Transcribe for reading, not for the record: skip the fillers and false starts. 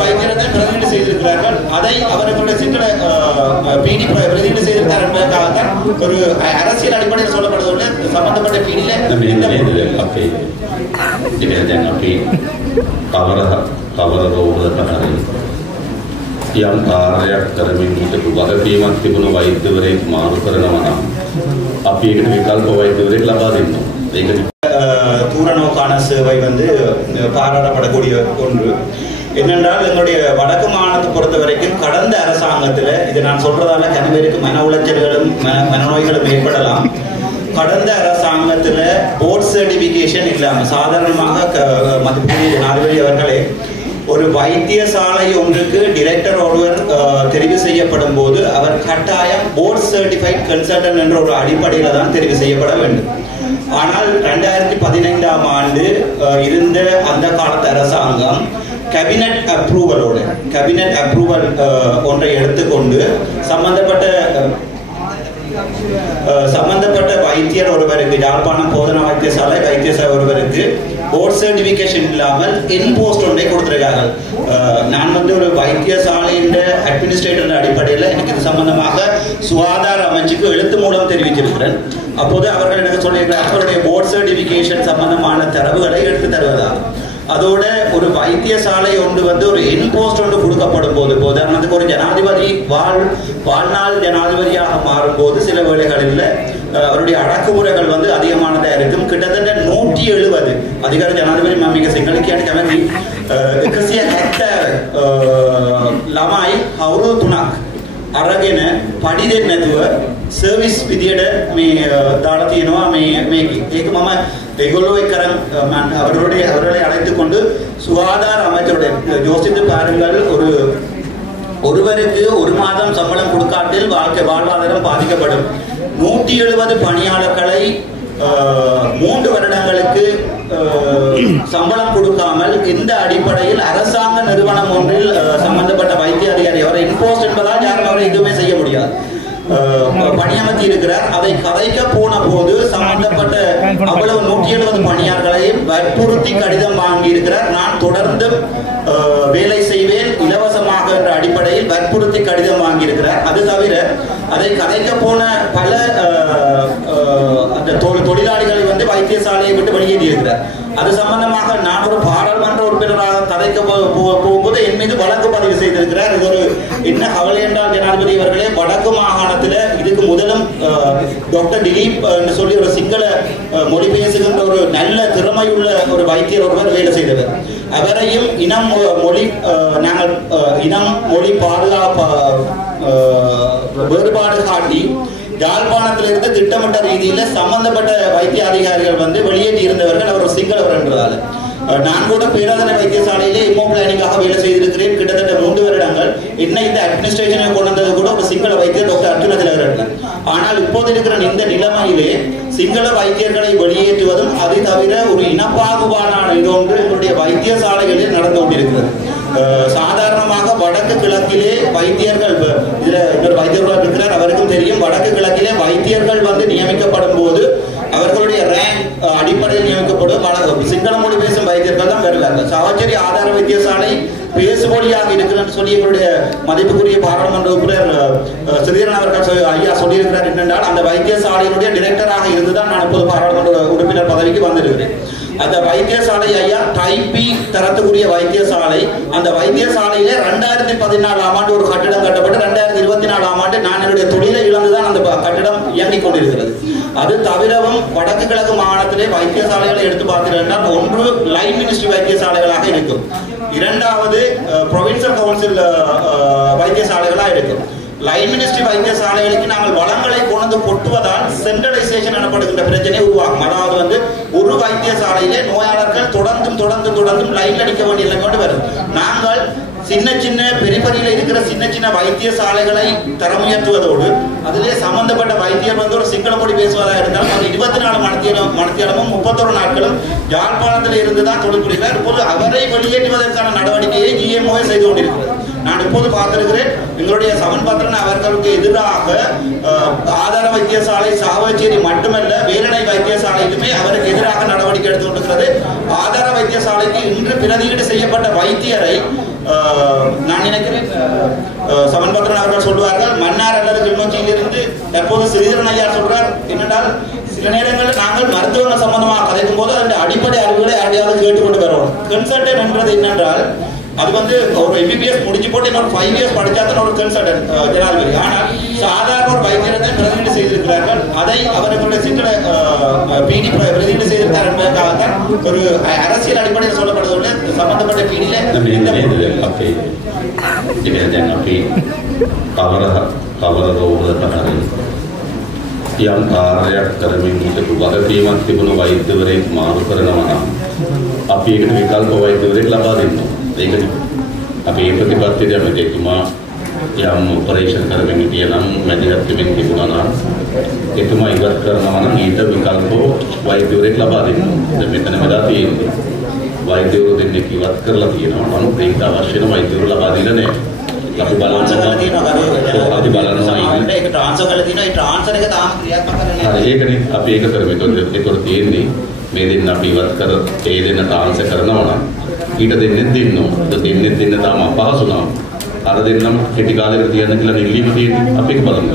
வைத்தியத்தை பிரதிநிதி செய்திருக்கிறார்கள். அதை அவர்களுடைய சிங்கள பிடி பிரதிநிதி செய்திருக்கிறார் என்பதற்காக ஒரு அரசியல் அடிப்படையில் சொல்லப்படுவதோடு சம்பந்தப்பட்ட பிடியில යම් කාර්යයක් කරමින් හිටපු වගකීමක් තිබුණු වෛද්‍යවරයෙක් මාරු කරනවා නම් අපි ඒකට විකල්ප වෛද්‍යවරයෙක් ලබා දෙන්න ඕනේ. ඒක தூரநோக்கான சேவை வந்து பாராட்டப்படக்கூடிய ஒன்று. என்னென்றால் எங்களுடைய வடக்கு மாநிலத்தை பொறுத்த வரைக்கும் கடந்த அரசாங்கத்தில் இது நான் சொல்றதால கனவேருக்கு மன உளைச்சல்களும் மனநோய்களும் ஏற்படலாம். கடந்த அரசாங்கத்தில் போர்ட் சர்டிபிகேஷன் இல்லாமல் சாதாரணமாக மதிப்புக்குரிய ஜனாதிபதி அவர்களே ஒரு வைத்தியசாலை ஒன்றுக்கு டிரெக்டர் ஒருவர் தெரிவு செய்யப்படும் போது அவர் கட்டாயம் போர்ட் சர்டிஃபைட் கன்சல்டன்ட் என்ற ஒரு அடிப்படையில் தான் தெரிவு செய்யப்பட வேண்டும். ஆனால் 2015ஆம் ஆண்டு இருந்த அந்த காலத்து அரசாங்கம் கேபினட் அப்ரூவல் ஒன்றை எடுத்துக்கொண்டு சம்பந்தப்பட்ட வைத்தியர் ஒருவருக்கு யாழ்ப்பாணம் போதனா வைத்தியசாலை ஒருவருக்கு போர்ட் சர்டிபிகேஷன் இல்லாமல் இன்போஸ்ட் ஒன்றை கொடுத்திருக்கார்கள். நான் வந்து ஒரு வைத்தியசாலையின் அட்மினிஸ்ட்ரேட்டர் அடிப்படையில் எனக்கு இது சம்பந்தமாக சுகாதார அமைச்சுக்கு எழுத்து மூலம் தெரிவிச்சிருக்கிறேன். அப்போது அவர்கள் எனக்கு சொல்லியிருக்கிறார் அவருடைய போர்ட் சர்டிபிகேஷன் சம்பந்தமான தரவுகளை எடுத்து தருவதாக. அதோட ஒரு வைத்தியசாலை ஒன்று வந்து ஒரு இன்போஸ்ட் ஒன்று கொடுக்கப்படும் போது உதாரணத்துக்கு ஒரு ஜனாதிபதி வாழ்நாள் ஜனாதிபதியாக மாறும்போது சில வேளைகளில் அவருடைய அடக்குமுறைகள் வந்து அதிகமானதாக இருக்கும். கிட்டத்தட்ட 170 அதிகார ජනාධිපති මම මේක සිංහල කියන්න කැමතියි 170 ළමයි අවුරුදු 3ක් අරගෙන පඩි දෙන්නේ නැතුව සර්විස් විදියට මේ දාලා තියෙනවා. මේක මම ඒගොල්ලෝ එක්කරන් அவர்களை அழைத்துக் கொண்டு சுகாதார அமைச்சருடைய யோசித்து பாருங்கள், ஒருவருக்கு ஒரு மாதம் சம்பளம் கொடுக்காட்டில் வாழ்வாதாரம் பாதிக்கப்படும். 170 பணியாளர்களை 3 வருடங்களுக்கு சம்பளம் கொடுக்காமல் இந்த அடிப்படையில் அரசாங்க நிறுவனம் ஒன்றில் சம்பந்தப்பட்ட வைத்திய அதிகாரி அவரை இன்போஸ்ட் என்பதால் யாரும் அவரை எதுவுமே செய்ய முடியாது பணியமர்த்தி இருக்கிறார். அதை கதைக்க போன போது சம்பந்தப்பட்ட அவ்வளவு 170 பணியாளர்களையும் வற்புறுத்தி கடிதம் வாங்கி இருக்கிறார். நான் தொடர்ந்து வேலை செய்வேன் இலவசமாக என்ற அடிப்படையில் வற்புறுத்தி கடிதம் வாங்கி இருக்கிறார். அது தவிர அதை கதைக்க போன பல அந்த தொழிலாளிகளை வந்து வைத்தியசாலையை விட்டு வெளியேறி இருக்கிறார். அது சம்பந்தமாக நான் ஒரு பாராளுமன்ற உறுப்பினராக கதைக்க போகும்போது என் மீது வழக்கு பதிவு செய்திருக்கிறார். இது ஒரு என்ன கவலை என்றால் ஜனாதிபதி அவர்களே, வடக்கு மாகாணத்தில் இதுக்கு முதலும் டாக்டர் திலீப் என்று சொல்லி ஒரு சிங்கள மொழி பேசுகின்ற ஒரு நல்ல திறமையுள்ள ஒரு வைத்தியர் ஒருவர் வேலை செய்தவர். அவரையும் இனம் மொழி பாதுகாப்பு வேறுபாடு காட்டி யாழ்ப்பாணத்திலிருந்து திட்டமிட்ட ரீதியில் சம்பந்தப்பட்ட வைத்திய அதிகாரிகள் வந்து வெளியேற்றி இருந்தவர்கள் அவர் சிங்களவர் என்றதால் நான் கூட பேராதனை வைத்தியசாலையிலே இமோ பிளானிங்காக வேலை செய்திருக்கிறேன். கிட்டத்தட்ட 3 வருடங்கள் என்ன இந்த அட்மினிஸ்ட்ரேஷனை கொண்டு வந்தது கூட ஒரு சிங்கள வைத்தியர் டாக்டர் அர்ஜுன திலகரட்ன. ஆனால் இப்போது இருக்கிற இந்த நிலைமையிலே சிங்கள வைத்தியர்களை வெளியேற்றுவதும் அது தவிர ஒரு இனப்பாகுபாடான இதொன்று எங்களுடைய வைத்தியசாலைகளில் நடந்து கொண்டிருக்கிறது. சாதாரணமாக வடக்கு கிழக்கிலே வைத்தியர்கள் இதுல இன்னொரு வைத்தியர்கள் இருக்கிறார், அவருக்கும் தெரியும். வடக்கு கிழக்கிலே வைத்தியர்கள் வந்து நியமிக்கப்படும் போது அவர்களுடைய ரேங்க் அடிப்படையில் நியமிக்கப்படும். சிங்கள மொழி பேசும் வைத்தியர்கள் தான் வருவார்கள். சாவச்சேரி ஆதார வைத்தியசாலை பேசுமொழியாக இருக்கிறன்னு சொல்லி எங்களுடைய மதிப்புக்குரிய பாராளுமன்ற உறுப்பினர் ஸ்ரீதரன் அவர்கள் ஐயா சொல்லியிருக்கிறார். என்னென்றால் அந்த வைத்தியசாலையினுடைய டிரெக்டராக இருந்துதான் நான் இப்போது பாராளுமன்ற உறுப்பினர் பதவிக்கு வந்திருக்கிறேன். அந்த வைத்தியசாலை ஐயா டைபி தரத்துக்குரிய வைத்தியசாலை. அந்த வைத்தியசாலையில 2014ஆம் ஆண்டு ஒரு கட்டிடம் கட்டப்பட்டு 2024ஆம் ஆண்டு நான் என்னுடைய தொழிலை இழந்துதான் அந்த கட்டிடம் இயங்கிக் கொண்டிருக்கிறது. அது தவிரவும் வடக்கு கிழக்கு மாகாணத்திலே வைத்தியசாலைகளை எடுத்து பார்த்தீர்கள், ஒன்று லைன் மினிஸ்ட்ரி வைத்தியசாலைகளாக இருக்கும், இரண்டாவது ப்ரொவின்சியல் கவுன்சில் வைத்தியசாலைகளாக இருக்கும். லைன் மினிஸ்ட்ரி வைத்தியசாலைகளுக்கு நாங்கள் வளங்களை கொண்டு கொட்டுவதால் சென்ட்ரலைசேஷன் எனப்படுகின்ற பிரச்சனை உருவாகும். அதாவது வந்து ஒரு வைத்தியசாலையிலே நோயாளர்கள் தொடர்ந்தும் லைன் அடிக்க வேண்டிய நிலைமை வரும். நாங்கள் சின்ன பெரிபரியில் இருக்கிற சின்ன வைத்தியசாலைகளை தரம் உயர்த்துவதோடு அதிலே சம்பந்தப்பட்ட வைத்தியர் வந்து ஒரு சிங்கள மொழி பேசுவதாக இருந்தால் அவர் 24 மணித்தியாலமும் 31 நாட்களும் யாழ்ப்பாணத்தில் இருந்துதான் தொழில் புரிகிறார். இப்போது அவரை வெளியேற்றுவதற்கான நடவடிக்கையை GMO செய்து கொண்டிருக்கிறது. நான் இப்போது பார்த்திருக்கிறேன், எங்களுடைய சமன்பத்திரன் அவர்களுக்கு எதிராக ஆதார வைத்தியசாலை சாவச்சேரி மட்டுமல்ல வேலணை வைத்தியசாலையிலுமே அவருக்கு எதிராக நடவடிக்கை எடுத்து கொண்டிருக்கிறது. ஆதார வைத்தியசாலைக்கு இன்று பிரதியீடு செய்யப்பட்ட வைத்தியரை சமன்பத்திரன் அவர்கள் சொல்லுவார்கள், மன்னார் அல்லது கிளிநொச்சியிலிருந்து தற்போது ஸ்ரீதரன் ஐயா சொல்றார் என்னென்றால், சில நேரங்களில் நாங்கள் மருத்துவங்கள் சம்பந்தமாக கதைக்கும் போது அதன் அடிப்படை அறிவுகளை யாரையாவது கேட்டுக்கொண்டு வருவோம். கன்சல்டன் என்றது என்னென்றால், அது வந்து ஒரு எம்பிபிஎஸ் முடிச்சு போட்டு இன்னொரு 5 இயர்ஸ் படிச்சாதான் ஒரு கன்சல்டன் ஜனாதிபதி. ஆனால் சாதாரண ஒரு வைத்தியரை பிரதிநிதி செய்திருக்கிறார்கள். அதை அவர்களுடைய சிங்கள பிடி பிரதிநிதி செய்திருக்கிறார் என்பதற்காகத்தான் ஒரு அரசியல் அடிப்படையில் சொல்லப்படுவதில்லை. சம்பந்தப்பட்ட பிடியில යම් කාර්යයක් කරමින් හිටපු වගකීමක් තිබුණු වෛද්‍යවරයෙක් මාරු කරනවා නම් අපි ඒකට විකල්ප වෛද්‍යවරයෙක් ලබා දෙන්න ඕනේ. ඒකනේ අපි මේ ප්‍රතිපත්තියට මෙතෙක්ම යම් ඔපරේෂන් කරමින් හිටිය නම් මැදිහත් වෙමින් තිබුණා නම් එතුමා ඉවත් කරනවා නම් ඊට විකල්ප වෛද්‍යවරයෙක් ලබා දෙන්න ඕනේ. දැන් මෙතන වෙලා තියෙන්නේ වෛද්‍යවරු දෙන්නෙක් ඉවත් කරලා තියෙනවා. නමුත් ඒකට අවශ්‍ය වෙන වෛද්‍යවරු ලබා දීලා නැහැ. අපි බලනවා ඒක ට්‍රාන්ස්ෆර් කරලා තියෙනවා. ඒ ට්‍රාන්ස්ෆර් එක තාම ක්‍රියාත්මක කරන්නේ නැහැ. හරි ඒකනේ අපි ඒක කරමු. ඒතකොට තියෙන්නේ මේ දෙන්න අපි ඉවත් කර ඒ දෙන්න ට්‍රාන්ස්ෆර් කරනවා නම් ඊට දෙන්නෙත් දෙන්න ඕන. දෙන්න තාම අපහසු නම් අර දෙන්නම කෙටි කාලයකට තියන්න කියලා නිල්ලීම තියෙන්නේ. අපි ඒක බලමු.